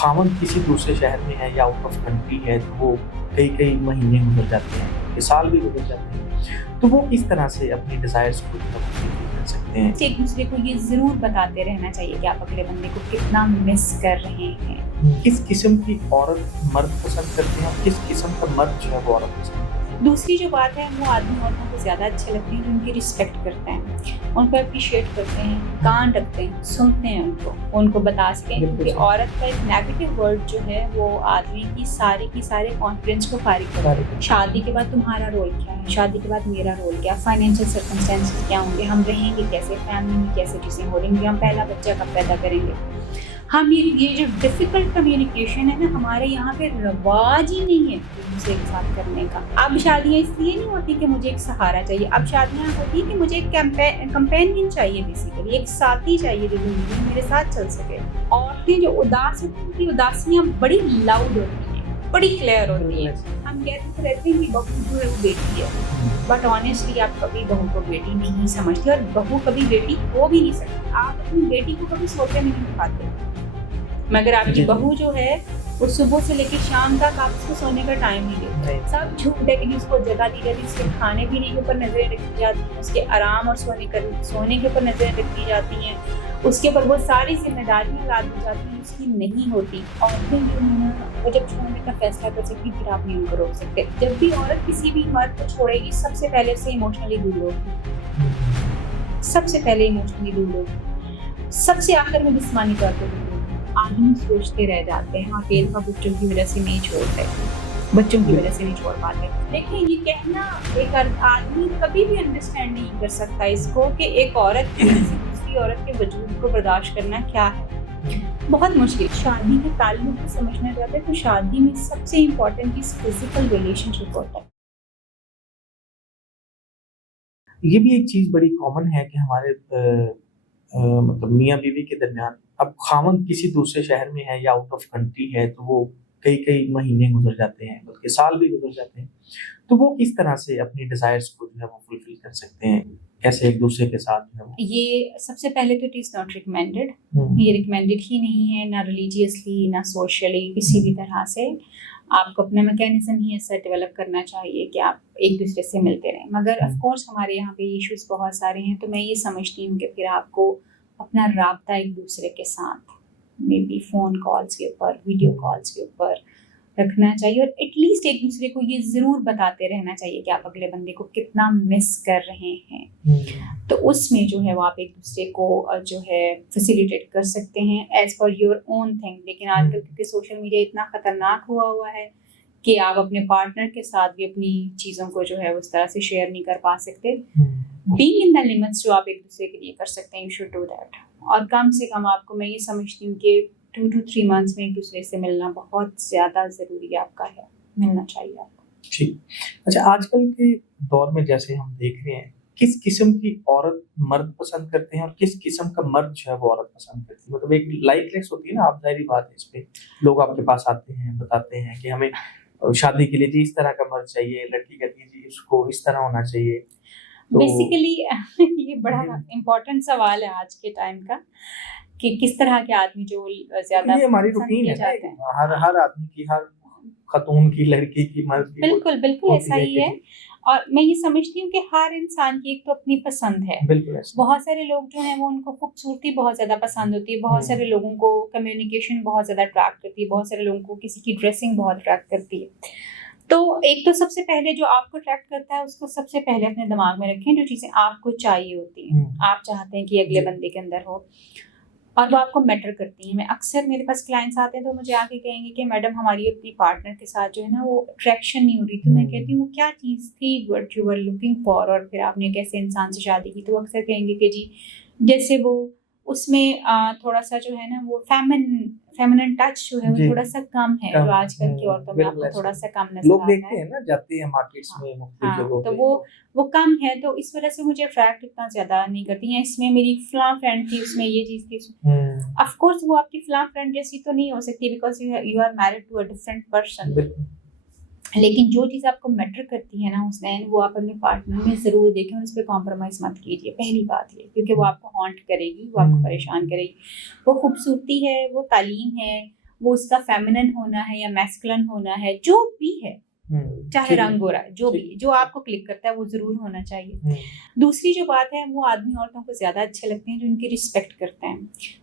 खामन किसी दूसरे शहर में है या आउट ऑफ कंट्री है, तो वो कई कई महीने गुजर जाते हैं, कई साल भी गुजर जाते हैं, तो वो किस तरह से अपनी डिज़ायर्स को जो है वो फुलफिल कर सकते हैं? एक दूसरे को ये ज़रूर बताते रहना चाहिए कि आप अगले बंदे को कितना मिस कर रहे हैं। किस किस्म की औरत मर्द पसंद करते हैं और किस किस्म का मर्द जो है वो औरत पसंद करते हैं? दूसरी जो बात है, वो आदमी औरतों को ज़्यादा अच्छे लगते हैं जो उनकी रिस्पेक्ट करते हैं, उनको अप्रिशिएट करते हैं, कान रखते हैं, सुनते हैं उनको बता सकें, क्योंकि औरत का एक नेगेटिव वर्ड जो है वो आदमी की सारे कॉन्फिडेंस को खारिज करता है। शादी के बाद तुम्हारा रोल क्या है, शादी के बाद मेरा रोल क्या, फाइनेंशियल सर्कमस्टेंसेस क्या होंगे, हम रहेंगे कैसे, फैमिली में कैसे चीज़ें हो रही, हम पहला बच्चा कब पैदा करेंगे। हम ये जो डिफ़िकल्ट कम्युनिकेशन है ना, हमारे यहाँ पे रवाज ही नहीं है एक दूसरे के साथ करने का। अब शादियाँ इसलिए नहीं होती कि मुझे एक सहारा चाहिए, अब शादियाँ होती है कि मुझे एक कंपेनियन चाहिए, बेसिकली एक साथी चाहिए जो ज़िंदगी मेरे साथ चल सके। औरतें जो उदास होती हैं, उनकी उदासियाँ बड़ी लाउड होती हैं, बड़ी क्लियर होती हैं। हम कहते तो रहते हैं कि बहू जो है वो बेटी है, बट ऑनेस्टली आप कभी बहू को बेटी नहीं समझते और बहू कभी बेटी हो भी नहीं सकती। आप अपनी बेटी को कभी सोते में नहीं दिखाते, मगर आपकी बहू जो है वो सुबह से लेकर शाम तक आप उसको सोने का टाइम नहीं देते। सब झूठ है कि उसको जगह दी जाती है, उसके खाने पीने के ऊपर नजरें रखी जाती हैं, उसके आराम और सोने के ऊपर नजरें रखी जाती हैं, उसके ऊपर वो सारी जिम्मेदारियां ला दी जाती हैं, उसकी नहीं होती। औरतें जो है वो जब छोड़ने का फैसला कर सकती, फिर आप नहीं उनको रोक सकते। जब भी औरत किसी भी मर्द को छोड़ेगी, सबसे पहले उससे इमोशनली दूर होगी, सबसे पहले इमोशनली दूर होगी, सबसे आखिर में जिस्मानी तौर पर दूर होगी। आदमी सोचते रह जाते हैं और पेड़ का बच्चों की वजह से नहीं छोड़ते, बच्चों की वजह से नहीं छोड़ पाते। लेकिन ये कहना, एक आदमी कभी भी अंडरस्टैंड नहीं कर सकता इसको कि एक औरत किसी दूसरी औरत के वजूद को बर्दाश्त करना क्या है, बहुत मुश्किल। शादी के ताल्लुक को समझना चाहते हैं तो शादी में सबसे इम्पोर्टेंट चीज फिजिकल रिलेशनशिप होता है। ये भी एक चीज़ बड़ी कॉमन है कि हमारे मतलब मियाँ बीवी के दरमियान, अब खामन किसी दूसरे शहर में है या आउट ऑफ कंट्री है, तो वो कई कई महीने गुजर जाते हैं, बल्कि साल भी गुजर जाते हैं, तो वो किस तरह से अपनी डिज़ायर्स को जो है वो फुलफिल कर सकते हैं, कैसे एक दूसरे के साथ जो है वो? ये सबसे पहले तो इट इज़ नॉट रिकमेंडेड, ये रिकमेंडेड ही नहीं है, ना रिलीजियसली ना सोशली, किसी भी तरह से। आपको अपना मैकेनिज्म ही ऐसा डेवलप करना चाहिए कि आप एक दूसरे से मिलते रहें। मगर ऑफ कोर्स हमारे यहाँ पे इश्यूज बहुत सारे हैं, तो मैं ये समझती हूँ कि फिर आपको अपना राब्ता एक दूसरे के साथ मे बी फ़ोन कॉल्स के ऊपर, वीडियो कॉल्स के ऊपर रखना चाहिए, और एटलीस्ट एक दूसरे को ये ज़रूर बताते रहना चाहिए कि आप अगले बंदे को कितना मिस कर रहे हैं। तो उसमें जो है वो आप एक दूसरे को जो है फैसिलिटेट कर सकते हैं as per your own thing. लेकिन आजकल क्योंकि सोशल मीडिया इतना ख़तरनाक हुआ है कि आप अपने पार्टनर के साथ भी अपनी चीज़ों को जो है उस तरह से शेयर नहीं कर पा सकते। बीइंग इन द लिमिट्स जो आप एक दूसरे के लिए कर सकते हैं, यू शुड डू दैट। और कम से कम आपको, मैं ये समझती हूँ कि 2 to 3 मंथ्स में एक दूसरे से मिलना बहुत ज़्यादा ज़रूरी आपका है, मिलना चाहिए आपको। ठीक। अच्छा, आजकल के दौर में जैसे हम देख रहे हैं, किस किस्म की औरत मर्द पसंद करते हैं और किस किस्म का मर्द जो है वो औरत पसंद करती है? मतलब एक लाइकनेस होती है ना, आप ज़ाहिर बात है, इस पे लोग आपके पास आते हैं, बताते हैं कि हमें शादी के लिए जी इस तरह का मर्द चाहिए, लड़की कहती है जी उसको इस तरह होना चाहिए। तो बेसिकली ये बड़ा इम्पोर्टेंट सवाल है आज के टाइम का कि किस तरह के आदमी जो ज़्यादा ये हमारी पसंद रूटीन किए है जाते ना, हैं। हर आदमी की, हर खातून की, लड़की की, मर्द की बिल्कुल ऐसा ही है। और मैं ये समझती हूँ कि हर इंसान की एक तो अपनी पसंद है। बिल्कुल। बहुत सारे लोग जो हैं वो, उनको खूबसूरती बहुत ज़्यादा पसंद होती है, बहुत सारे लोगों को कम्युनिकेशन बहुत ज़्यादा अट्रैक्ट करती है, बहुत सारे लोगों को किसी की ड्रेसिंग बहुत अट्रैक्ट करती है। तो एक तो सबसे पहले जो आपको अट्रैक्ट करता है उसको सबसे पहले अपने दिमाग में रखें, जो चीज़ें आपको चाहिए होती हैं, आप चाहते हैं कि अगले बंदे के अंदर हो और वो आपको मैटर करती हैं। मैं अक्सर, मेरे पास क्लाइंट्स आते हैं तो मुझे आके कहेंगे कि मैडम हमारी अपनी पार्टनर के साथ जो है ना वो अट्रैक्शन नहीं हो रही। तो मैं कहती हूँ वो क्या चीज़ थी what you were looking for, और फिर आपने कैसे इंसान से शादी की। तो अक्सर कहेंगे कि जी जैसे वो उसमें थोड़ा सा जो है ना वो फेमिनिन टच जो है वो थोड़ा सा कम है, जो आजकल की औरतों में आपको थोड़ा सा कम नजर लोग आता देखते है हैं ना, जाते हैं मार्केट्स में, मुख्तलिफ जगहों तो पे, वो कम है, तो इस वजह से मुझे अट्रैक्ट इतना ज़्यादा नहीं करती हैं। इसमें मेरी फलां फ्रेंड थी, उसमें ये चीज़ थी। ऑफ कोर्स वो आपकी फलां फ्रेंड जैसी तो नहीं हो सकती, because you are married to a different person. लेकिन जो चीज़ आपको मैटर करती है ना उसमें, वो आप अपने पार्टनर में ज़रूर देखें और उस पर कॉम्प्रोमाइज़ मत कीजिए। पहली बात ये, क्योंकि वो आपको हॉन्ट करेगी, वो आपको परेशान करेगी। वो खूबसूरती है, वो तालीम है, وہ اس کا फेमिनिन होना है या मैस्कुलिन होना है, जो भी है, चाहे रंग हो रहा है, जो भी, जो आपको क्लिक करता है वो जरूर होना चाहिए। दूसरी जो बात है, वो आदमी औरतों को ज्यादा अच्छे लगते हैं जो उनकी रिस्पेक्ट करते हैं,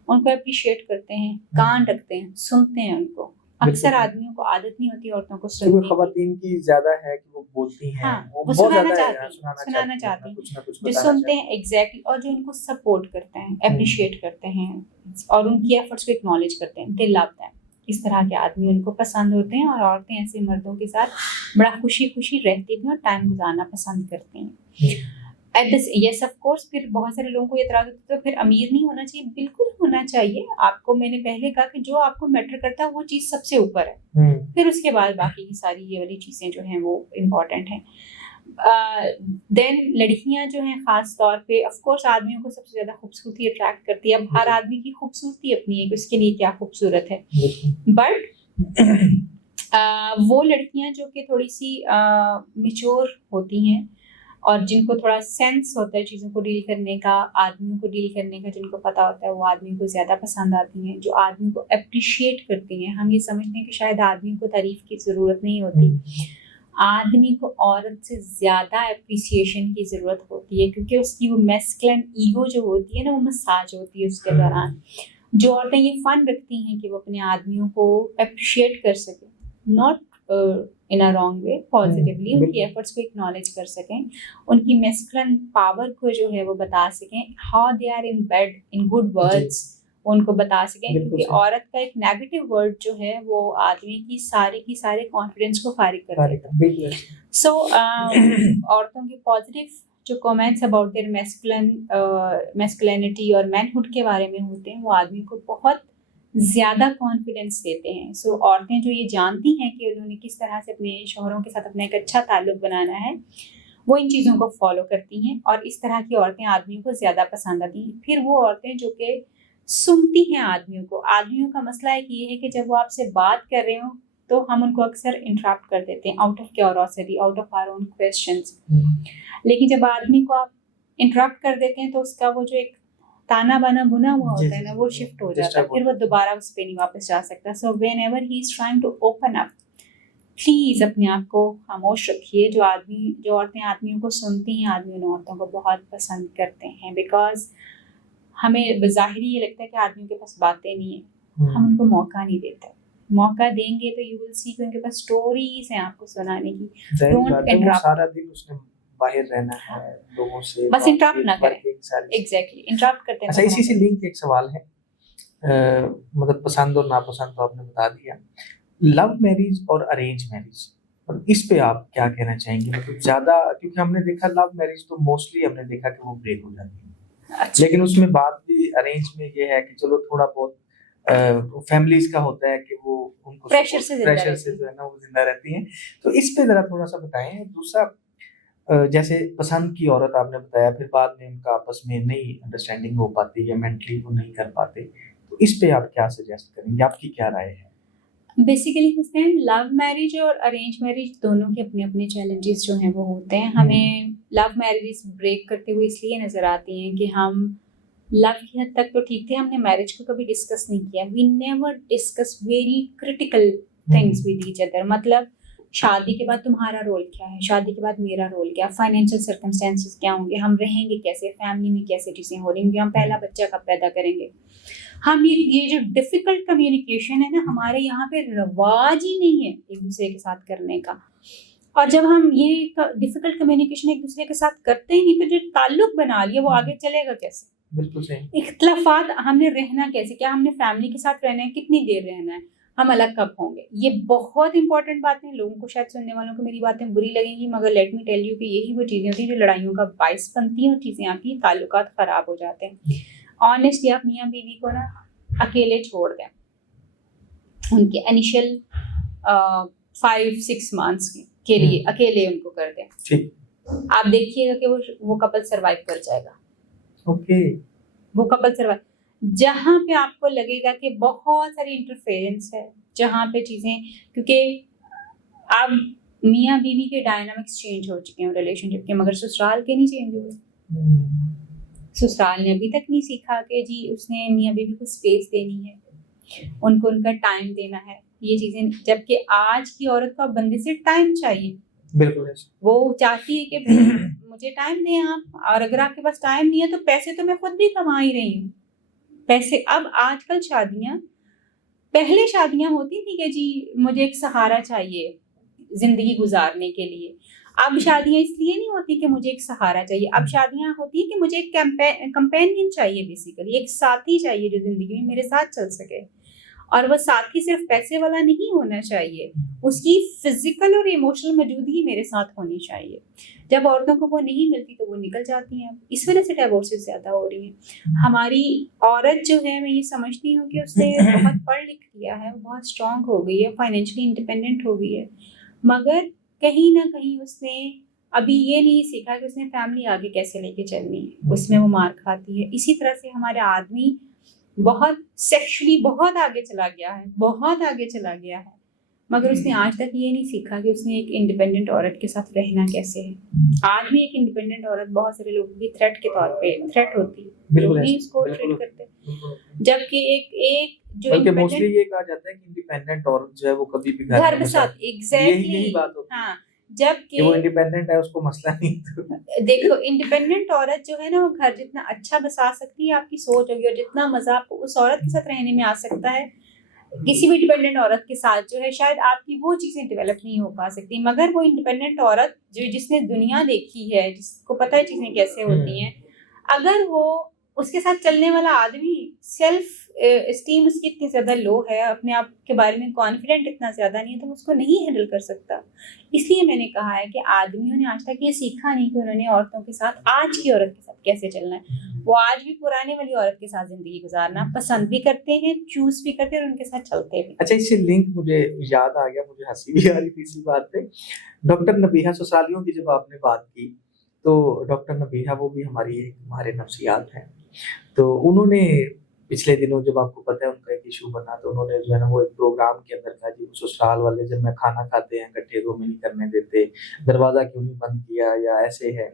उनको अप्रिशिएट करते हैं, कान रखते हैं, सुनते हैं उनको। अक्सर आदमियों को आदत नहीं होती औरतों को सुनने की। खवातीन की ज्यादा है कि वो बोलती हैं, हाँ, वो बहुत सुनाना ज्यादा चाहती है, हैं, सुनाना चाहती हैं, कुछ ना कुछ जो बताना सुनते चाहती हैं एग्जैक्टली, और जो उनको सपोर्ट करते हैं, अप्रिशिएट करते हैं और उनकी एफर्ट्स को एक्नॉलेज करते हैं, दे लव देम। इस तरह के आदमी उनको पसंद होते हैं, और औरतें ऐसे मर्दों के साथ बड़ा खुशी खुशी रहती भी और टाइम गुजारना पसंद करती हैं। At this yes of course, फिर बहुत सारे लोगों को ये एतराज होता है तो फिर अमीर नहीं होना चाहिए, बिल्कुल होना चाहिए। आपको, मैंने पहले कहा कि जो आपको मैटर करता है वो चीज़ सबसे ऊपर है, फिर उसके बाद बाकी की सारी ये वाली चीज़ें जो हैं वो इम्पॉर्टेंट हैं। देन लड़कियां जो हैं ख़ास तौर पे, ऑफ कोर्स आदमियों को सबसे ज़्यादा खूबसूरती अट्रैक्ट करती है। अब हर आदमी की खूबसूरती अपनी है कि उसके लिए क्या खूबसूरत है, बट वो लड़कियां जो कि थोड़ी सी मैच्योर होती हैं और जिनको थोड़ा सेंस होता है चीज़ों को डील करने का, आदमियों को डील करने का, जिनको पता होता है, वो आदमी को ज़्यादा पसंद आती हैं, जो आदमी को अप्रिशिएट करती हैं। हम ये समझते हैं कि शायद आदमी को तारीफ़ की ज़रूरत नहीं होती, आदमी को औरत से ज़्यादा अप्रिसिएशन की ज़रूरत होती है, क्योंकि उसकी वो मैस्कुलिन ईगो जो होती है ना, वो मसाज होती है उसके दौरान। जो औरतें ये फ़न रखती हैं कि वो अपने आदमियों को अप्रिशिएट कर सकें, not in a wrong way, positively उनकी एफर्ट्स को एक्नॉलेज कर सकें, उनकी मैस्कुलिन पावर को जो है वो बता सकें, how they are in bad in good words उनको बता सकें, क्योंकि औरत का एक नेगेटिव वर्ड जो है वो आदमी की सारे कॉन्फिडेंस को खारिज कर देता है। सो औरतों के पॉजिटिव जो कमेंट्स अबाउट देयर मैस्कुलिनिटी और मैनहुड के बारे में होते हैं, वो आदमी को बहुत ज़्यादा कॉन्फिडेंस देते हैं। सो औरतें जो ये जानती हैं कि उन्होंने किस तरह से अपने शौहरों के साथ अपना एक अच्छा ताल्लुक बनाना है, वो इन चीज़ों को फॉलो करती हैं, और इस तरह की औरतें आदमियों को ज़्यादा पसंद आती हैं। फिर वो औरतें जो कि सुनती हैं आदमियों को। आदमियों का मसला एक ये है कि जब वो आपसे बात कर रहे हो तो हम उनको अक्सर इंटरप्ट कर देते हैं, out of curiosity, out of our own questions. लेकिन जब आदमी को आप इंटरप्ट कर देते हैं तो उसका वो जो एक ताना बाना बुना हुआ होता है ना, वो शिफ्ट हो जाता है, फिर वो दोबारा उस पे नहीं वापस जा सकता। So whenever he is trying to open up, please अपने आप को खामोश रखिए। जो औरतें आदमियों को सुनती हैं, आदमी उन औरतों को बहुत पसंद करते हैं, बिकॉज हमें बज़ाहिरी ये लगता है कि आदमियों के पास बातें नहीं है, हम उनको मौका नहीं देते। मौका देंगे तो यू विल सी कि उनके पास स्टोरीज हैं आपको सुनाने की। डोंट इंटरप्ट, सारा दिन उसने बाहर रहना है लोगों से, बस इंटरप्ट ना करें। एग्जैक्टली, इंटरप्ट करते हैं। अच्छा, इसी से लिंक एक सवाल है, मतलब पसंद और नापसंद तो आपने बता दिया, लव मैरिज और अरेंज मैरिज, और इस पे आप क्या कहना चाहेंगे? मतलब ज्यादा, क्योंकि हमने देखा लव मैरिज तो मोस्टली हमने देखा कि वो ब्रेक हो जाती है। अच्छा। लेकिन उसमें बात भी अरेंज में ये है कि चलो थोड़ा बहुत फैमिलीज का होता है कि वो उनको प्रेशर से जो है ना वो जिंदा रहती हैं। तो इस पे जरा थोड़ा सा बताएं। दूसरा, जैसे पसंद की औरत आपने बताया, फिर बाद में उनका आपस में नहीं अंडरस्टैंडिंग हो पाती या मेंटली वो नहीं कर पाते, तो इस पे आप क्या सजेस्ट करेंगे? आपकी क्या राय है? बेसिकली लव मैरिज और अरेंज मैरिज दोनों के अपने अपने चैलेंजेस जो हैं वो होते हैं। हमें लव मैरिज ब्रेक करते हुए इसलिए नज़र आती हैं कि हम लव की हद तक तो ठीक थे, हमने मैरिज को कभी डिस्कस नहीं किया। We never discuss very critical things with each other. मतलब शादी के बाद तुम्हारा रोल क्या है, शादी के बाद मेरा रोल क्या, फाइनेंशियल सर्कमस्टेंसेस क्या होंगे, हम रहेंगे कैसे, फैमिली में कैसे चीज़ें हो रही होंगी, हम पहला बच्चा कब पैदा करेंगे। हम ये जो डिफ़िकल्ट कम्युनिकेशन है ना, हमारे यहाँ पे रवाज ही नहीं है एक दूसरे के साथ करने का। और जब हम ये डिफ़िकल्ट कम्युनिकेशन एक दूसरे के साथ करते ही नहीं, तो जो ताल्लुक बना लिया वो आगे चलेगा कैसे? बिल्कुल सही। इख्तलाफात, हमने रहना कैसे, क्या हमने फैमिली के साथ रहना है, कितनी देर रहना है, हम अलग कब होंगे, ये बहुत इंपॉर्टेंट बातें हैं। लोगों को शायद, सुनने वालों को मेरी बातें बुरी लगेंगी, मगर लेट मी टेल यू कि यही वो चीज़ें होती हैं जो लड़ाइयों का बायस बनती हैं और चीज़ें आती हैं, ताल्लुकात ख़राब हो जाते हैं। ऑनेस्टली आप मियाँ बीवी को ना अकेले छोड़ दें उनके इनिशियल 5-6 मंथ्स के लिए, अकेले उनको कर दें। आप देखिएगा कि वो कपल सरवाइव कर जाएगा। ओके, वो कपल सर्वाइव। जहाँ पे आपको लगेगा कि बहुत सारी इंटरफेरेंस है, जहाँ पे चीज़ें, क्योंकि अब मियाँ बीवी के डायनामिक्स चेंज हो चुके हैं रिलेशनशिप के, मगर ससुराल के नहीं चेंज हुए। ससुराल ने अभी तक नहीं सीखा कि जी उसने मियाँ बीवी को स्पेस देनी है, उनको उनका टाइम देना है, ये चीज़ें। जबकि आज की औरत को अब बंदे से टाइम चाहिए, बिल्कुल ऐसे। वो चाहती है कि मुझे टाइम दें आप, और अगर आपके पास टाइम नहीं है तो पैसे तो मैं खुद भी कमा ही रही हूँ पैसे। अब आजकल शादियाँ, पहले शादियाँ होती थी कि जी मुझे एक सहारा चाहिए जिंदगी गुजारने के लिए। अब शादियाँ इसलिए नहीं होती कि मुझे एक सहारा चाहिए, अब शादियाँ होती है कि मुझे एक कंपेनियन चाहिए, बेसिकली एक साथी चाहिए जो जिंदगी में मेरे साथ चल सके। और वो साथी सिर्फ पैसे वाला नहीं होना चाहिए, उसकी फिजिकल और इमोशनल मौजूदगी मेरे साथ होनी चाहिए। जब औरतों को वो नहीं मिलती तो वो निकल जाती हैं, इस वजह से डिवोर्सेस ज़्यादा हो रही हैं। हमारी औरत जो है, मैं ये समझती हूँ कि उसने बहुत पढ़ लिख लिया है, बहुत स्ट्रांग हो गई है, फाइनेंशियली इंडिपेंडेंट हो गई है, मगर कहीं ना कहीं उसने अभी ये नहीं सीखा कि उसने फैमिली आगे कैसे लेके चलनी है, उसमें वो मार खाती है। इसी तरह से हमारे आदमी बहुत सेक्सुअली बहुत आगे चला गया है, बहुत आगे चला गया है, मगर उसने आज तक ये नहीं सीखा कि उसने एक इंडिपेंडेंट औरत के साथ रहना कैसे है। आज भी एक इंडिपेंडेंट औरत बहुत सारे लोगों की थ्रेट के तौर पे थ्रेट होती है, लोग नहीं उसको ट्रीट करते। जबकि एक जो बल्कि मोस्टली ये कहा जाता है कि इंडिपेंडेंट औरत जो है वो कभी भी घर में साथ, एग्जैक्टली यही बात होती है। हाँ, जबकि वो इंडिपेंडेंट है उसको मसला नहीं। तो देखो इंडिपेंडेंट औरत जो है ना, वो घर जितना अच्छा बसा सकती है, आपकी सोच होगी, और जितना मजा आपको उस औरत के साथ रहने में आ सकता है, किसी भी डिपेंडेंट औरत के साथ जो है शायद आपकी वो चीजें डेवलप नहीं हो पा सकती। मगर वो इंडिपेंडेंट औरत जो जिसने दुनिया देखी है, जिसको पता है चीजें कैसे होती हैं, अगर वो उसके साथ चलने वाला आदमी सेल्फ स्टीम उसकी इतनी ज्यादा लो है, अपने आप के बारे में कॉन्फिडेंट इतना ज्यादा नहीं है, तो उसको नहीं हैंडल कर सकता। इसलिए मैंने कहा है कि आदमियों ने आज तक ये सीखा नहीं कि उन्होंने औरतों के साथ, आज की औरत के साथ कैसे चलना है। वो आज भी पुराने वाली औरत के साथ जिंदगी गुजारना पसंद भी करते हैं, चूज भी करते हैं, और उनके साथ चलते भी। अच्छा, इससे लिंक मुझे याद आ गया, मुझे हंसी भी आ रही थी इसी बात पे। डॉक्टर नबीहा ससुरालियों की जब आपने बात की, तो डॉक्टर नबीहा वो भी हमारे नफ्सियात हैं। तो उन्होंने पिछले दिनों, जब आपको पता है उनका एक इशू बना, तो उन्होंने जो है ना वो एक प्रोग्राम के अंदर कहा जी ससुराल वाले जब मैं खाना खाते हैं इकट्ठे रूम में नहीं करने देते, दरवाजा क्यों नहीं बंद किया, या ऐसे है।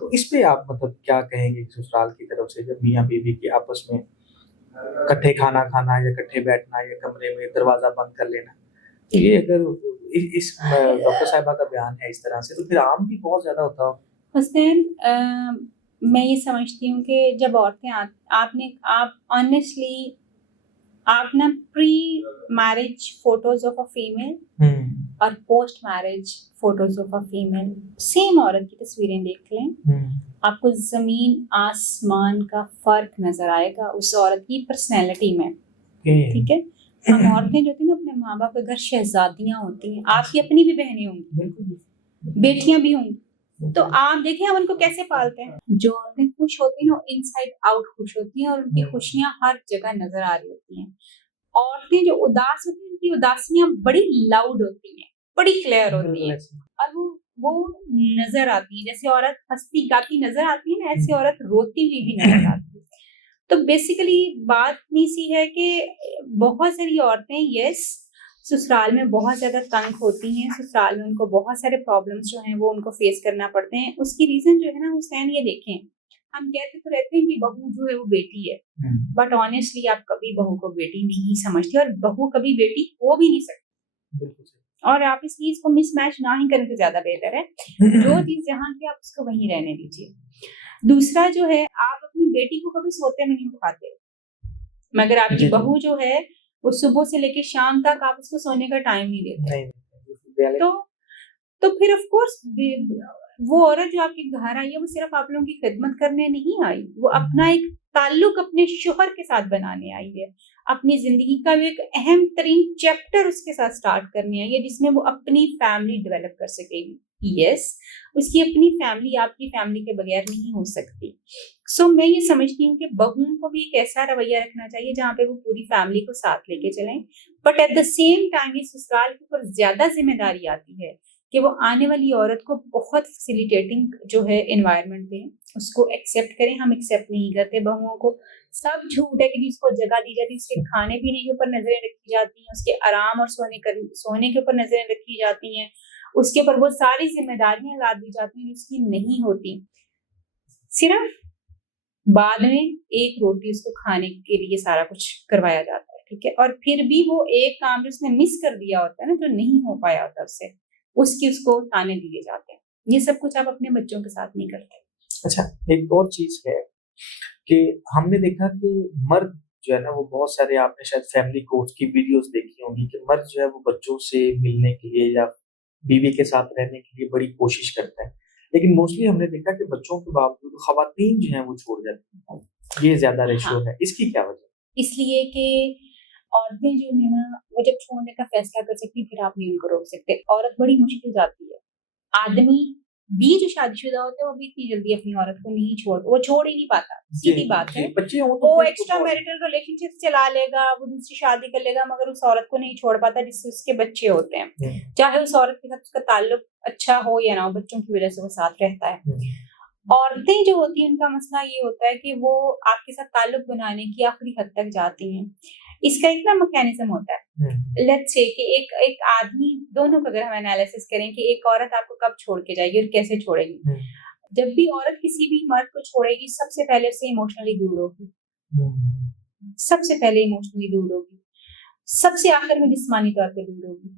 तो इस पे आप मतलब क्या कहेंगे ससुराल की तरफ से, जब मियाँ बीवी के आपस में इकट्ठे खाना खाना या इकट्ठे बैठना या कमरे में दरवाजा बंद कर लेना, तो ये अगर इस डॉक्टर साहिबा का बयान है इस तरह से, तो फिर आम भी बहुत ज्यादा होता हो। हुसैन, मैं ये समझती हूँ कि जब औरतें आप ऑनेस्टली आप ना pre marriage photos of a female और post marriage photos of a female, same औरत की तस्वीरें देख लें, आपको जमीन आसमान का फर्क नजर आएगा उस औरत की पर्सनैलिटी में। ठीक है, हम औरतें जो थी ना अपने माँ बाप के घर शहजादियां होती हैं, आपकी अपनी भी बहनें होंगी, बेटियां भी होंगी, तो आप देखें हम उनको कैसे पालते हैं। जो औरतें खुश होती हैं वो इनसाइड आउट खुश होती हैं, और उनकी खुशियां हर जगह नजर आ रही होती हैं। औरतें जो उदास होती हैं, उनकी उदासियां बड़ी लाउड होती हैं, बड़ी क्लियर होती हैं, और वो नजर आती है। जैसे औरत हंसती गाती नजर आती है ना, ऐसी औरत रोती हुई भी नजर आती है। तो बेसिकली बात इतनी सी है कि बहुत सारी औरतें यस ससुराल में बहुत ज्यादा तंग होती हैं, ससुराल में उनको बहुत सारे प्रॉब्लम्स जो हैं वो उनको फेस करना पड़ते हैं। उसकी रीजन जो है ना हुसैन, ये देखें, हम कहते तो रहते हैं कि बहू जो है वो बेटी है, बट ऑनेस्टली आप कभी बहू को बेटी नहीं समझती, और बहू कभी बेटी हो भी नहीं सकती। और आप इस चीज को मिसमैच ना ही करने से ज्यादा बेहतर है, जो चीज जहाँ की आप उसको वहीं रहने दीजिए। दूसरा जो है, आप अपनी बेटी को कभी सोते में नहीं उठाते, मगर आपकी बहू जो है वो सुबह से लेके शाम तक आप उसको सोने का टाइम नहीं देते। तो फिर ऑफ कोर्स वो औरत जो आपके घर आई है वो सिर्फ आप लोगों की खिदमत करने नहीं आई, वो अपना एक ताल्लुक अपने शोहर के साथ बनाने आई है, अपनी जिंदगी का एक अहम तरीन चैप्टर उसके साथ स्टार्ट करने आई है, जिसमें वो अपनी फैमिली डेवलप कर सकेगी। यस, उसकी अपनी फैमिली आपकी फैमिली के बगैर नहीं हो सकती। सो मैं ये समझती हूँ कि बहुओं को भी एक ऐसा रवैया रखना चाहिए जहाँ पे वो पूरी फैमिली को साथ लेके चलें, but at the same time ये ससुराल के ऊपर ज्यादा जिम्मेदारी आती है कि वो आने वाली औरत को बहुत फैसिलिटेटिंग जो है एनवायरनमेंट दें, उसको एक्सेप्ट करें। हम एक्सेप्ट नहीं करते बहुओं को, सब झूठ है कि जिसको जगह दी जाती है उसके खाने पीने के ऊपर नजरें रखी जाती हैं, उसके आराम और सोने के ऊपर नजरें रखी जाती हैं, उसके ऊपर वो सारी जिम्मेदारियां ला दी जाती हैं उसकी नहीं होती। सिर्फ बाद में एक रोटी उसको खाने के लिए सारा कुछ करवाया जाता है। ٹھیک ہے, اور پھر بھی وہ ایک کام جو اس نے مس کر دیا ہوتا ہے نا, جو نہیں ہو پایا ہوتا اس سے, اس کو تانے دیے جاتے ہیں. یہ سب کچھ آپ اپنے بچوں کے ساتھ نہیں کرتے. اچھا, ایک اور چیز ہے کہ ہم نے دیکھا کہ مرد جو ہے نا وہ بہت سارے, آپ نے شاید فیملی کوچ کی ویڈیوز دیکھی ہوں گی کہ مرد جو ہے وہ بچوں سے ملنے کے لیے یا بیوی کے ساتھ رہنے کے لیے بڑی کوشش کرتا ہے, لیکن موسٹلی ہم نے دیکھا کہ بچوں کے باوجود خواتین جو ہیں وہ چھوڑ جاتی ہیں. یہ زیادہ ریشو ہے, اس کی کیا وجہ؟ اس لیے کہ عورتیں جو ہے نا وہ جب چھوڑنے کا فیصلہ کر سکتی پھر آپ نہیں ان کو روک سکتے. عورت بڑی مشکل جاتی ہے. آدمی بھی جو شادی شدہ ہوتے ہیں وہ بھی اتنی جلدی اپنی عورت کو نہیں چھوڑ ہی نہیں پاتا. سیدھی بات ہے, وہ ایکسٹرا میرٹل ریلیشن شپ چلا لے گا, وہ دوسری شادی کر لے گا, مگر اس عورت کو نہیں چھوڑ پاتا جس سے اس کے بچے ہوتے ہیں. چاہے اس عورت کے ساتھ اس کا تعلق اچھا ہو یا نہ ہو, بچوں کی وجہ سے وہ ساتھ رہتا ہے. عورتیں جو ہوتی ہیں ان کا مسئلہ یہ ہوتا ہے کہ وہ آپ کے ساتھ تعلق بنانے کی آخری حد تک جاتی ہیں. اس کا ایک نا میکینزم ہوتا ہے, لیٹس سے کہ ایک آدمی, دونوں کا اگر ہم انالیسس کریں کہ ایک عورت آپ کو کب چھوڑ کے جائے گی اور کیسے چھوڑے گی. جب بھی عورت کسی بھی مرد کو چھوڑے گی سب سے پہلے اسے ایموشنلی دور ہوگی, سب سے پہلے ایموشنلی دور ہوگی, سب سے آخر میں جسمانی طور پہ دور ہوگی,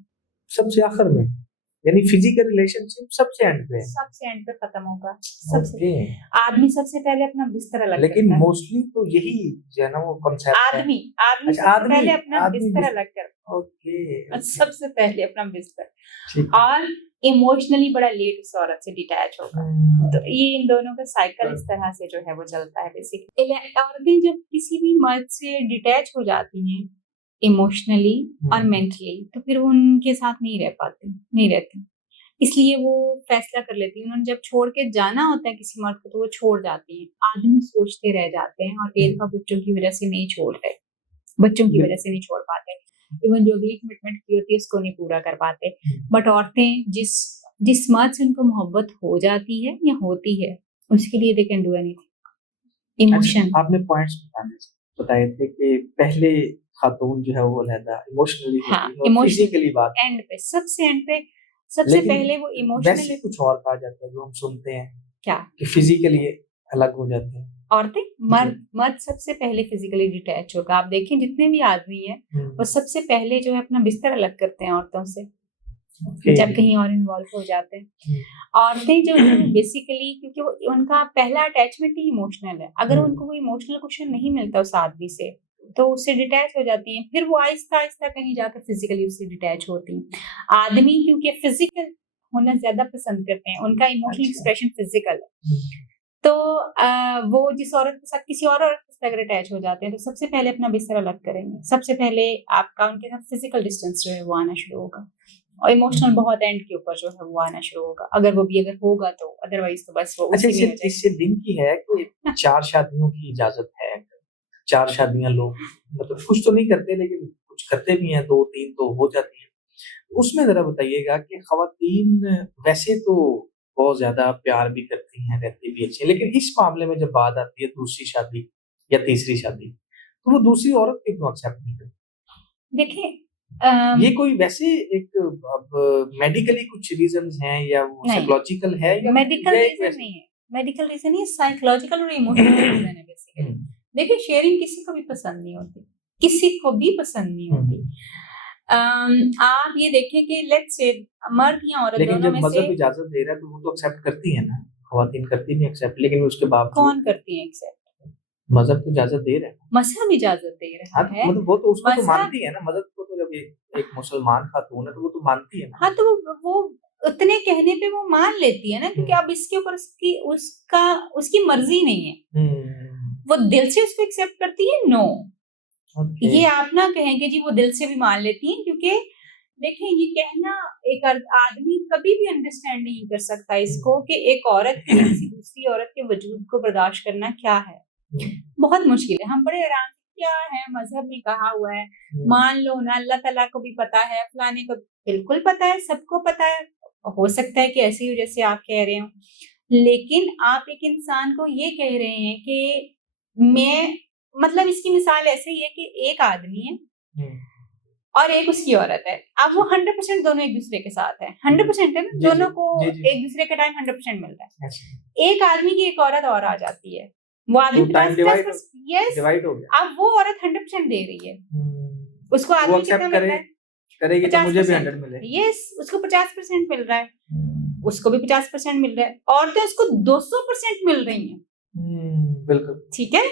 سب سے آخر میں, یعنی فزیکل ریلیشن شپ سب سے اینڈ پہ ختم ہوگا. آدمی سب سے پہلے اپنا بستر الگ کرتا ہے, لیکن موسٹلی تو یہی جو ہے نا وہ کنسیپٹ ہے, آدمی سب سے پہلے اپنا بستر الگ کرتا ہے, سب سے پہلے اپنا بستر, اور ایموشنلی بڑا لیٹ اس عورت سے ڈیٹیچ ہوگا. تو یہ ان دونوں کا سائیکل اس طرح سے جو ہے وہ چلتا ہے. بیسیکلی عورتیں جب کسی بھی مرد سے ڈیٹیچ ہو جاتی ہیں ایموشنلی اور مینٹلی, تو پھر وہ ان کے ساتھ نہیں رہتی. اس لیے وہ فیصلہ کر لیتی ہیں. انہوں نے جب چھوڑ کے جانا ہوتا ہے کسی مرد کو تو وہ چھوڑ جاتے ہیں. آدمی سوچتے رہ جاتے ہیں, اور ایک بار بچوں کی وجہ سے نہیں چھوڑتے, بچوں کی وجہ سے نہیں چھوڑ پاتے. ایون جو بھی کمٹمنٹ کی ہوتی ہے اس کو نہیں پورا کر پاتے. بٹ عورتیں جس مرد سے ان کو محبت ہو جاتی ہے یا ہوتی ہے, اس کے لیے they can do any thing. Emotion, آپ نے پوائنٹس بتائے تھے کہ پہلے خاتون جو ہے وہ علیحدہ ایموشنلی فزیکلی بات اینڈ پہ, سب سے اینڈ پہ سب سے پہلے وہ ایموشنلی. ویسے کچھ اور کہا جاتا ہے جو ہم سنتے ہیں کیا کہ فزیکلی الگ ہو جاتے ہیں عورتیں. مرد سب سے پہلے فزیکلی ڈیٹیچ ہوگا. آپ دیکھیں جتنے بھی آدمی ہیں وہ سب سے پہلے جو ہے اپنا بستر الگ کرتے ہیں عورتوں سے جب کہیں اور انوالو ہو جاتے ہیں. عورتیں جو ہیں بیسیکلی کیونکہ ان کا پہلا اٹیچمنٹ ہی ایموشنل ہے. اگر ان کو کوئی ایموشنل کوشچن نہیں ملتا اس آدمی سے تو اس سے ڈیٹیچ ہو جاتی ہیں. پھر وہ آہستہ آہستہ کہیں جا کر فزیکلی اس سے ڈیٹیچ ہوتی ہیں. آدمی کیونکہ فزیکل ہونا زیادہ پسند کرتے ہیں, ان کا ایموشنل ایکسپریشن فزیکل ہے, تو وہ جس عورت کے ساتھ کسی اور عورت کے ساتھ اٹیچ ہو جاتے ہیں تو سب سے پہلے اپنا بستر الگ کریں گے. سب سے پہلے آپ کا ان کے ساتھ فزیکل ڈسٹینس جو ہے وہ آنا شروع ہوگا, اور ایموشنل بہت اینڈ کے اوپر جو ہے وہ آنا شروع ہوگا, اگر وہ بھی اگر ہوگا تو. ادروائز تو بس وہ اس سے لنک کی ہے کہ 4 شادیوں کی اجازت ہے. 4 شادیاں لوگ مطلب کچھ تو نہیں کرتے لیکن کچھ کرتے بھی ہیں, 2-3 تو ہو جاتی ہیں. اس میں ذرا بتائیے گا کہ خواتین ویسے تو بہت زیادہ پیار بھی کرتی ہیں, رہتی بھی اچھی, لیکن اس معاملے میں جب بات آتی ہے دوسری شادی یا تیسری شادی تو وہ دوسری عورت کو کیوں ایکسیپٹ نہیں کرتی؟ دیکھیں یہ کوئی ویسے ایک اب میڈیکلی کچھ ریزنز ہیں یا وہ سائیکولوجیکل ہے یا میڈیکل ریزن نہیں ہے. میڈیکل ریزن نہیں, سائیکولوجیکل اور ایموشنل ریزن ہے بیسیکلی. دیکھیں شیئرنگ کسی کو بھی پسند نہیں ہوتی, کسی کو بھی پسند نہیں ہوتی. آپ یہ دیکھیں کہ لیٹس سے مرد یا عورت دونوں میں سے مذہب اجازت دے رہا ہے تو وہ تو ایکسیپٹ کرتی ہیں نا, خواتین کرتی نہیں ایکسیپٹ, لیکن اس کے باوجود کون کرتی ہیں ایکسیپٹ؟ مذہب تو اجازت دے رہا ہے, مذہب اجازت دے رہا ہے, مطلب وہ تو اس کو تو مانتی ہے نا, مذہب کو تو جب ایک مسلمان خاتون ہے تو وہ تو مانتی ہے نا. ہاں تو وہ اتنے کہنے پہ وہ مان لیتی ہے نا, کیونکہ اب اس کے اوپر اس کی مرضی نہیں ہے, وہ دل سے اس کو ایکسیپٹ کرتی ہے. نو, یہ آپ نہ کہیں کہ جی وہ دل سے بھی مان لیتی ہیں, کیونکہ دیکھیں یہ کہنا ایک آدمی کبھی بھی انڈرسٹینڈ نہیں کر سکتا اس کو کہ ایک عورت کسی دوسری عورت کے وجود کو برداشت کرنا کیا ہے. بہت مشکل ہے. ہم بڑے حیران کیا ہے مذہب نے کہا ہوا ہے, مان لو نا اللہ تعالیٰ کو بھی پتا ہے, فلانے کو بالکل پتا ہے, سب کو پتا ہے. ہو سکتا ہے کہ ایسی ہو جیسے آپ کہہ رہے ہوں, لیکن آپ ایک انسان کو یہ کہہ رہے ہیں کہ میں مطلب اس کی مثال ایسے ہی ہے کہ ایک آدمی ہے اور ایک اس کی عورت ہے. اب وہ 100% دونوں ایک دوسرے کے ساتھ ہیں, 100% ہے نا, دونوں کو ایک دوسرے کا ٹائم 100% ملتا ہے. ایک آدمی کی ایک عورت اور آ جاتی ہے, وہ آدمی اب وہ عورت 100% دے رہی ہے, उसको वो आदमी कितना एक्सेप्ट मिल रहा करे है? करेगी तो मुझे भी 50%। 100 मिले। यस, उसको 50% मिल रहा है, उसको भी 50% मिल रहा है, औरतें उसको 200% मिल रही हैं। बिल्कुल। ठीक है,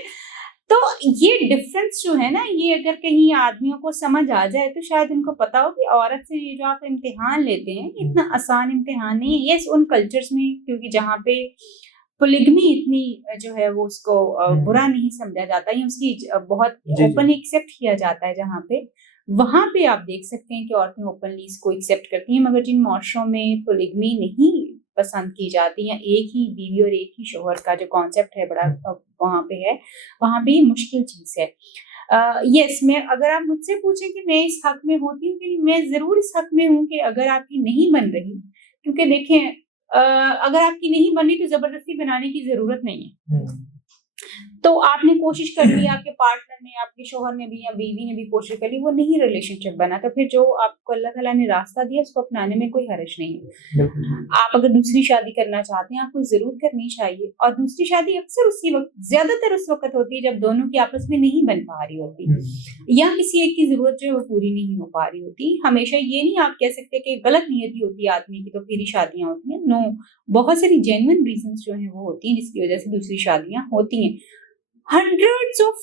तो ये डिफरेंस जो है ना, ये अगर कहीं आदमियों को समझ आ जाए तो शायद उनको पता हो कि औरत से ये जो आप इम्तिहान लेते हैं इतना आसान इम्तिहान नहीं है। यस, उन कल्चर्स में, क्योंकि जहाँ पे पोलिगमी इतनी जो है वो उसको बुरा नहीं समझा जाता है, उसकी बहुत ओपनली एक्सेप्ट किया जाता है, जहाँ पे वहां पे आप देख सकते हैं कि औरतें ओपनली इसको एक्सेप्ट करती हैं। मगर जिन माशरों में पोलिगमी नहीं पसंद की जाती है, एक ही बीवी और एक ही शोहर का जो कॉन्सेप्ट है बड़ा वहां पे है, वहां पे ये मुश्किल चीज है। यस, मैं अगर आप मुझसे पूछें कि मैं इस हक में होती हूँ कि नहीं, मैं जरूर इस हक में हूँ कि अगर आपकी नहीं बन रही, क्योंकि देखें अगर आपकी नहीं बनी तो जबरदस्ती बनाने की जरूरत नहीं है। तो आपने कोशिश कर ली, आपके पार्टनर ने, आपके शोहर ने भी या बीवी ने भी कोशिश कर ली, वो नहीं रिलेशनशिप बना, तो फिर जो आपको अल्लाह ताला ने रास्ता दिया उसको अपनाने में कोई हर्ज नहीं है। आप अगर दूसरी शादी करना चाहते हैं, आपको जरूर करनी चाहिए। और दूसरी शादी अक्सर उसी वक्त, ज्यादातर उस वक्त होती है जब दोनों की आपस में नहीं बन पा रही होती या किसी एक की जरूरत जो है वो पूरी नहीं हो पा रही होती। हमेशा ये नहीं आप कह सकते कि गलत नियति होती है आदमी की तो फिर ही शादियां होती हैं। नो, बहुत सारी जेन्युइन रीजंस जो है वो होती हैं जिसकी वजह से दूसरी शादियां होती हैं। हंड्रेड्स ऑफ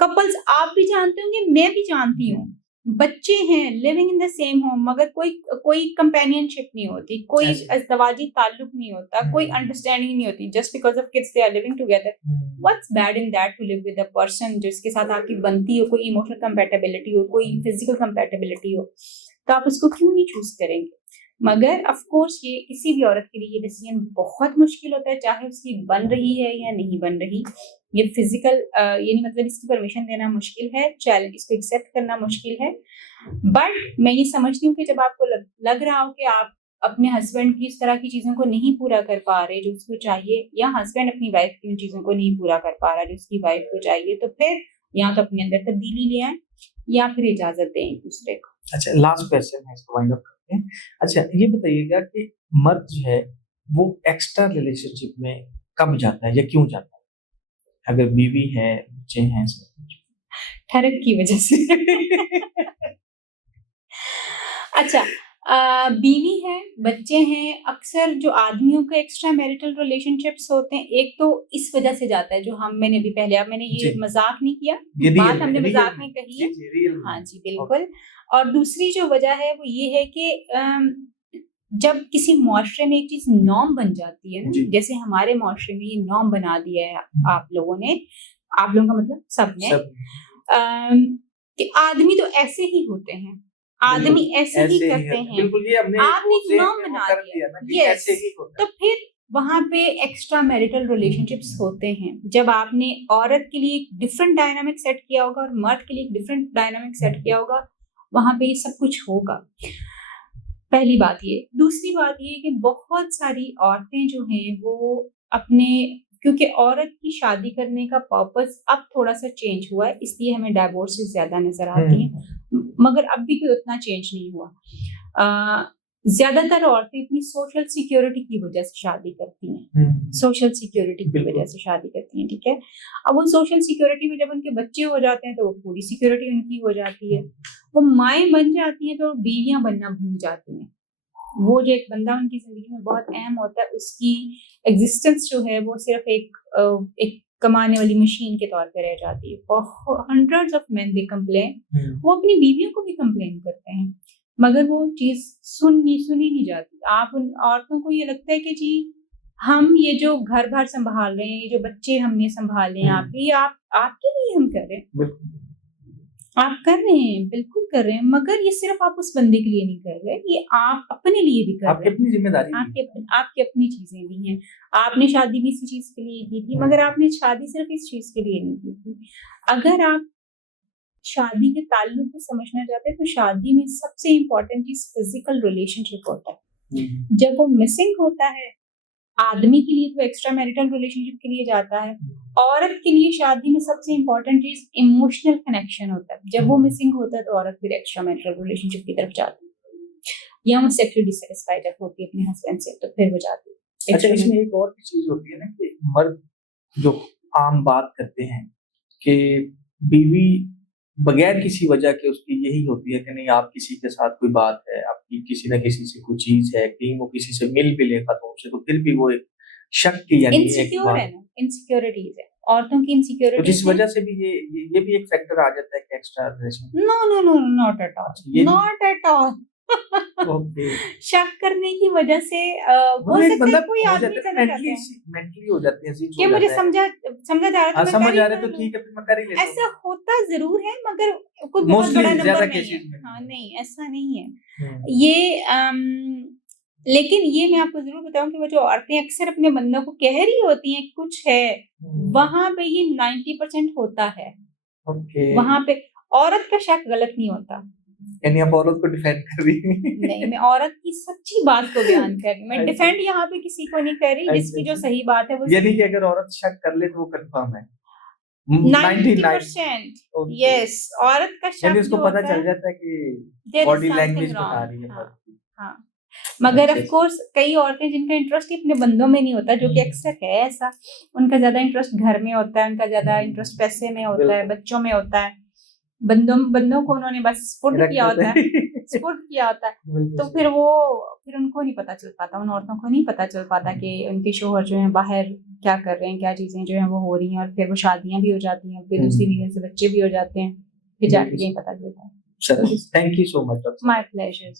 कपल्स आप भी जानते होंगे, मैं भी जानती हूँ, बच्चे हैं, living in the same home, मगर कोई कंपेनियनशिप नहीं होती, कोई अज़दवाजी ताल्लुक नहीं होता, कोई अंडरस्टैंडिंग नहीं होती। Just because of kids they are living together. What's bad in that to live with a person जिसके साथ आपकी बनती हो, कोई इमोशनल कंपैटिबिलिटी हो, कोई फिजिकल कंपैटिबिलिटी हो, तो आप उसको क्यों नहीं चूज करेंगे? मगर ऑफ कोर्स ये किसी भी औरत के लिए ये डिसीजन बहुत मुश्किल होता है, चाहे उसकी बन रही है या नहीं बन रही। ये फिजिकल ये नहीं मतलब इसकी परमिशन देना मुश्किल है, चैलेंज इसको एक्सेप्ट करना मुश्किल है। बट मैं ये समझती हूँ कि जब आपको लग रहा हो कि आप अपने हस्बैंड की इस तरह की चीजों को नहीं पूरा कर पा रहे जो उसको चाहिए, या हस्बैंड अपनी वाइफ की उन चीजों को नहीं पूरा कर पा रहा जो उसकी वाइफ को चाहिए, तो फिर या तो अपने अंदर तब्दीली ले आए या फिर इजाजत दें एक दूसरे को। अच्छा, लास्ट क्वेश्चन है, इसको वाइंड अप करते हैं। अच्छा, ये बताइएगा कि मर्द जो है वो एक्स्ट्रा रिलेशनशिप में कब जाता है या क्यों जाता है? अगर बीवी है, बच्चे हैं, ठरक की वजह से अच्छा, बीवी है, बच्चे हैं, अक्सर जो आदमियों के एक्स्ट्रा मैरिटल रिलेशनशिप्स होते हैं, एक तो इस वजह से जाता है जो मैंने भी पहले, अब मैंने ये मजाक नहीं किया, बात हमने मजाक में कही है। हाँ जी, बिल्कुल। और दूसरी जो वजह है वो ये है कि जब किसी मुआशरे में एक चीज नॉर्म बन जाती है ना, जैसे हमारे मुआशरे में ये नॉर्म बना दिया है आप लोगों ने, आप लोगों का मतलब सबने, कि आदमी तो ऐसे ही होते हैं, आदमी ऐसे ही करते हैं, आपने एक नॉर्म बना दिया। यस, तो फिर वहां पे एक्स्ट्रा मैरिटल रिलेशनशिप्स होते हैं। जब आपने औरत के लिए एक डिफरेंट डायनामिक सेट किया होगा और मर्द के लिए एक डिफरेंट डायनामिक सेट किया होगा, वहां पे ये सब कुछ होगा। पहली बात ये। दूसरी बात ये कि बहुत सारी औरतें जो हैं वो अपने, क्योंकि औरत की शादी करने का पर्पस अब थोड़ा सा चेंज हुआ है, इसलिए हमें डाइवोर्सेस ज्यादा नजर आती हैं, मगर अब भी कोई उतना चेंज नहीं हुआ। ज्यादातर औरतें अपनी सोशल सिक्योरिटी की वजह से शादी करती हैं, सोशल सिक्योरिटी की वजह से शादी करती हैं, ठीक है। अब वो सोशल सिक्योरिटी में जब उनके बच्चे हो जाते हैं तो वो पूरी सिक्योरिटी उनकी हो जाती है। वो माएँ बन जाती हैं तो बीवियां बनना भूल जाती हैं। वो जो एक बंदा उनकी जिंदगी में बहुत अहम होता है, उसकी एग्जिस्टेंस जो है वो सिर्फ एक कमाने वाली मशीन के तौर पे रह जाती है। Hundreds of main they complain, वो अपनी बीवियों को भी कंप्लेन करते हैं, मगर वो चीज सुनी नहीं जाती। आप उन औरतों को ये लगता है कि जी हम ये जो घर बार संभाल रहे हैं, ये जो बच्चे हमने संभाले हैं आपके लिए हम कर रहे हैं, आप कर रहे हैं, बिल्कुल कर रहे हैं, मगर ये सिर्फ आप उस बंदे के लिए नहीं कर रहे, ये आप अपने लिए भी कर रहे हैं, आपकी अपनी जिम्मेदारी, आपकी अपनी चीजें भी हैं। आपने शादी भी इसी चीज के लिए की थी, मगर आपने शादी सिर्फ इस चीज के लिए नहीं की थी। अगर आप शादी के ताल्लुक को समझना चाहते हैं तो शादी में सबसे इम्पोर्टेंट चीज फिजिकल रिलेशनशिप होता है। जब वो मिसिंग होता है, आदमी के लिए तो एक्स्ट्रा मैरिटल रिलेशनशिप के लिए जाता है, औरत के लिए शादी में सबसे इम्पोर्टेंट चीज इमोशनल कनेक्शन होता है। जब वो मिसिंग होता है तो औरत फिर एक्स्ट्रा मैरिटल रिलेशनशिप की तरफ जाती है, या वो सेक्सुअली डिसैटिस्फाइड जब होती है अपने हस्बैंड से तो फिर वो जाती है। अच्छा, इसमें एक और भी चीज होती है ना कि मर्द जो आम बात करते हैं कि बीवी बगैर किसी वजह के उसकी यही होती है कि नहीं, आप किसी के साथ कोई बात है, आपकी किसी ना किसी से कोई चीज है, कहीं वो किसी से मिल भी ले खतों से, तो फिर भी वो एक शक की यानी एक इनसिक्योर है बात, ना, इनसिक्योरिटीज है, औरतों की तो जिस इनसिक्योरिटीज है। वजह से भी ये भी एक फैक्टर आ जाता है कि extra relation. No no no, not at all, ये भी नॉट एट ऑल। ओके, शक करने की वजह से हो मतलब एक सकता है बंदा कोई हो आदमी जाता है चला जाता है मेंटली हो जाते हैं, स्विच कि हो मुझे जाता है। समझा जा रहा है हाँ, तो मैं समझ कर ही आ रहा है कर तो लूं। ठीक है, फिर मैं कर ही लेता ऐसा हूँ। होता जरूर है मगर कोई बहुत मोस्टली बड़ा नंबर ज्यादा नहीं है। केसेस में। हाँ नहीं, ऐसा नहीं है हम्म, ये। लेकिन ये मैं आपको जरूर बताऊं कि वो जो औरतें अक्सर अपने बंदों को कह रही होती हैं कुछ है, वहां पे ये 90% होता है। ओके, वहां पे औरत का शक गलत नहीं होता। यानी आप औरत को डिफेंड कर रही हैं। नहीं, मैं औरत की सच्ची बात को बयान कर रही हूँ, मैं अच्छा। डिफेंड यहाँ पे किसी को नहीं कर रही, जिसकी जो सही बात है वो यानी कि अगर औरत शक कर ले तो वो कंफर्म है 90%। ओके। यस, औरत का यानी शक उसको जो पता होता चल है जाता है कि there is body something language बता wrong। रही है हाँ मर्द की। हाँ, मगर अच्छे ऑफ से। कोर्स कई औरतें जिनका इंटरेस्ट ही अपने बंदों में नहीं होता, जो कि अक्सर है ऐसा, उनका ज्यादा इंटरेस्ट घर में होता है, उनका ज्यादा इंटरेस्ट पैसे में होता है, बिल्कुल। बच्चों में होता है, बंदों को उन्होंने बस स्पुर्द रख किया देते होता है, हैं। स्पुर्द किया होता है। बिल्कुल तो सही। फिर उनको नहीं पता चल पाता, उन औरतों को नहीं पता चल पाता कि उनके शोहर जो है बाहर क्या कर रहे हैं, क्या चीजें जो है वो हो रही हैं, और फिर वो शादियां भी हो जाती हैं, फिर दूसरी बीवी से बच्चे भी हो जाते हैं, फिर जाके बिल्कुल यही पता चलता है। Sir, thank you so much. My pleasure.